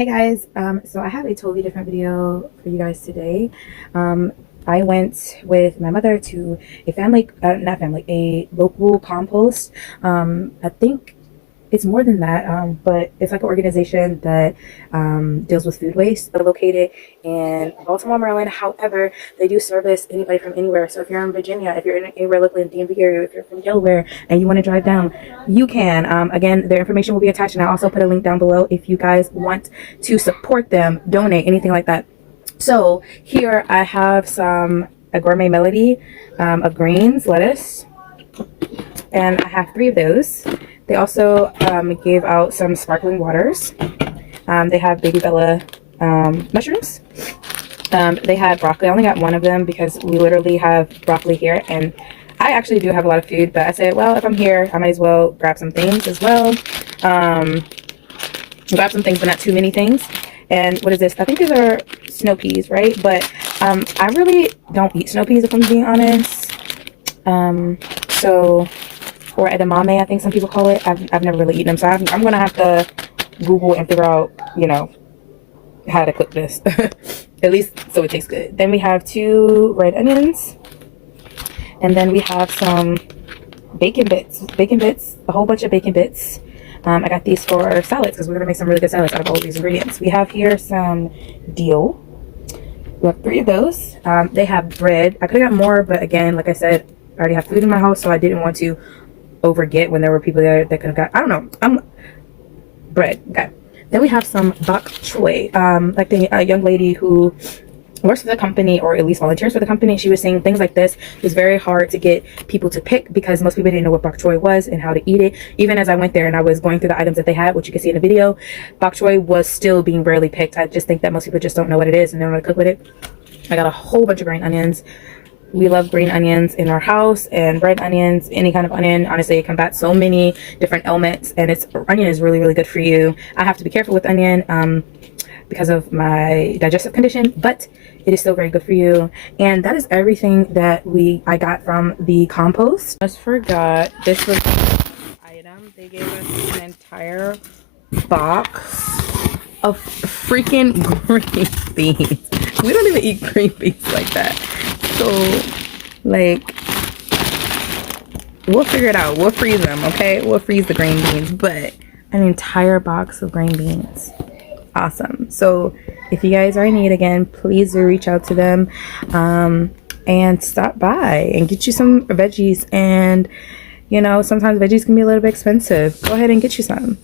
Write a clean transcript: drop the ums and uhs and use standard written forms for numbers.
Hey guys, so I have a totally different video for you guys today. I went with my mother to a a local compost. I think it's more than that, but it's like an organization that deals with food waste. They're located in Baltimore, Maryland. However, they do service anybody from anywhere. So if you're in Virginia, if you're in anywhere local in the DMV area, if you're from Delaware and you want to drive down, you can. Again, their information will be attached, and I'll also put a link down below if you guys want to support them, donate, anything like that. So here I have a gourmet melody of greens, lettuce, and I have 3 of those. They also gave out some sparkling waters. They have baby Bella mushrooms. They had broccoli. I only got 1 of them because we literally have broccoli here, and I actually do have a lot of food, but I said, well, if I'm here, I might as well grab some things as well. Grab some things, but not too many things. And what is this? I think these are snow peas, right? But I really don't eat snow peas, if I'm being honest. Or edamame, I think some people call it. I've never really eaten them, so I'm gonna have to Google and figure out, how to cook this. At least so it tastes good. Then we have 2 red onions, and then we have some bacon bits, a whole bunch of bacon bits. I got these for salads because we're gonna make some really good salads out of all of these ingredients. We have here some dill. We have 3 of those. They have bread. I could have got more, but again, like I said, I already have food in my house, so I didn't want to overget when there were people there that could have got, I don't know, bread. Okay. Then we have some bok choy. Like a young lady who works for the company, or at least volunteers for the company, she was saying things like this was very hard to get people to pick because most people didn't know what bok choy was and how to eat it. Even as I went there and I was going through the items that they had, which you can see in the video, bok choy was still being rarely picked. I just think that most people just don't know what it is and they don't know how to cook with it. I got a whole bunch of green onions. We love green onions in our house, and red onions, any kind of onion. Honestly, it combats so many different ailments, and onion is really, really good for you. I have to be careful with onion because of my digestive condition, but it is still very good for you. And that is everything that I got from the compost. I just forgot, this was the item. They gave us an entire box of freaking green beans. We don't even eat green beans like that. So, like, we'll figure it out. We'll freeze them, okay? We'll freeze the green beans, but an entire box of green beans. Awesome. So, if you guys are in need again, please do reach out to them and stop by and get you some veggies. And, sometimes veggies can be a little bit expensive. Go ahead and get you some.